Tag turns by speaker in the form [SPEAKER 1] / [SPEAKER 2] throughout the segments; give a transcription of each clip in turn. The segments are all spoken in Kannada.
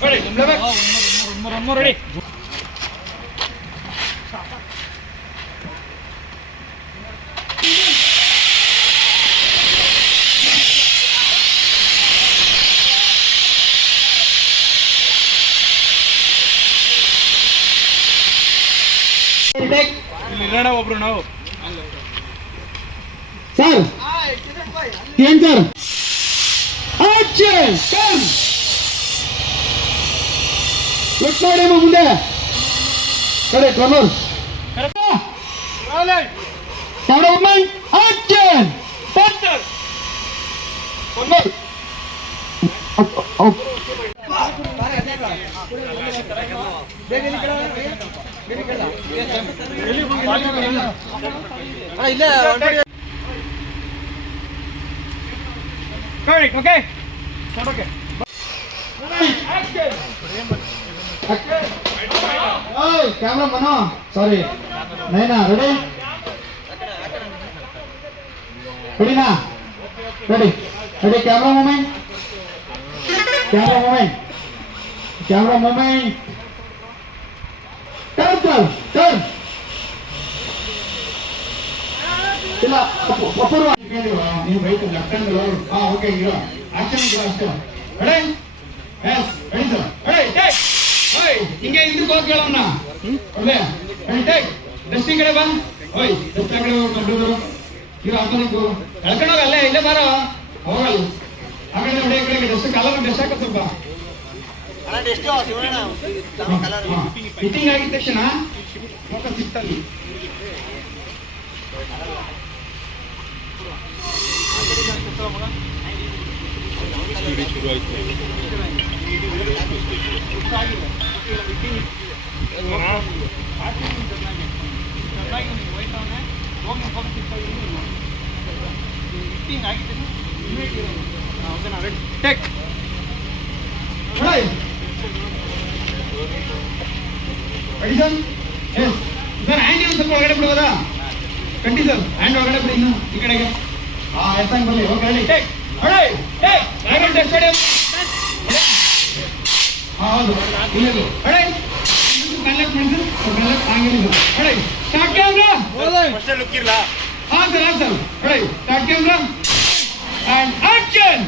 [SPEAKER 1] Ready.
[SPEAKER 2] One more, one more, ready.
[SPEAKER 1] Take.
[SPEAKER 2] ಇಲ್ಲಿ ಇರೋಣ ಒಬ್ರು ನಾವು
[SPEAKER 1] ಸರ್ ಆಕ್ಷನ್ ಕಮ್ ಲುಕ್ ನೋಡಿ ಅಮ್ಮ ಮುಂದೆ ಕಡೆ drummer cameraman action
[SPEAKER 2] Faster! Correct, okay? Start, okay.
[SPEAKER 1] Camera ಮನೋ ಸಾರಿ ನೈನಾ ರೆಡಿ ರೆಡಿನಾ ready ready camera movement camera movement camera movement turn turn turn ಇಲ್ಲ ಅಪೂರ್ವ ನೀವು ರೈತ ಲೆಫ್ಟ್ ಹ್ಯಾಂಡ್ ಹಾ ಓಕೆ ಇರೋ. ಆಕ್ಷನ್ ಇರೋ ಅಷ್ಟೇ. Ready yes ready sir ready take ಓಯ್ ಹಿಂಗೆ ಹಿಂದಕ್ಕೆ ಹೋಗಿ ಕೇಳೋಣ ಒಳ್ಳೆ. ರೆಡಿ ಟೇಕ್ ಕಡೆ ಬಾ. ಓಯ್ ಡಸ್ಟ್ ಕಡೆ ಹೋಗಿ ಇರೋ ಹಾಕೋಬೇಕು ಎಳ್ಕೊಂಡೋಗ ಅಲ್ಲೇ ಇಲ್ಲೇ ಬಾರೋ. ಹೋಗಲ್ಲ ಆ ಕಡೆ ನೋಡಿ ಈ ಕಡೆ ಡಸ್ಟ್ ಕಲರ್ ಡಸ್ಟ್ ಹಾಕೋ ಸ್ವಲ್ಪ. ಫಿಟ್ಟಿಂಗ್ ಆಗಿದ ತಕ್ಷಣ ಫೋಕಸ್ ಸಿಗ್ತಲ್ಲಿ
[SPEAKER 2] ಆಗಲೇ
[SPEAKER 1] ಜಾಸ್ತಿ ಕೊಳ್ಳೋ ಮಗ ಇಟಿ ಬಿ ಶುರು ಆಯ್ತೈತಿ ಇಟಿ ಬಿ ಟೆಕ್ ಐದಂ ಎಸ್ ನಾನು ಹೈಂಡ್ ಆನ್ ಸ್ವಲ್ಪ ಅಗಡೆ ಬಿಡೋടാ ಸರ್ ಹ್ಯಾಂಡ್ ಒಳಗಡೆ ಬಿಡಿ ಇನ್ನು ಈ ಕಡೆಗೆ. ಎಸ್ ಹಂಗ್ ಬರಲಿ okay ready take ready take Raigad stadium ಹಾ ಹೌದು. ಇಲ್ಲ ಕನೆಕ್ಟ್ ಆಗಿಲ್ಲ ready start camera
[SPEAKER 2] first look ಇರ್ಲಾ?
[SPEAKER 1] ಹಾ ಸರ್ ಹಾ
[SPEAKER 2] sir. Start
[SPEAKER 1] camera
[SPEAKER 2] action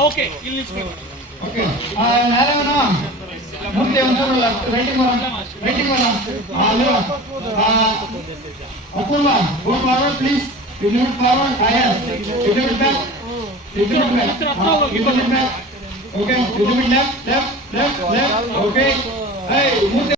[SPEAKER 2] okay ಇಲ್ಲಿ ನಿಲ್ಸ್ಬೇಕು
[SPEAKER 1] ಓಕೆ ನಾಳೆವನು ಮುಂದೆ ಒಂದು ರೈಟಿಂಗ್ ಮಾಡ ರೈಟಿಂಗ್ ಮಾಡ hello Apoorva go forward please you limit forward higher you limit back you limit back you limit back okay you limit left left left left okay ಹೇ ಮುಂದೆ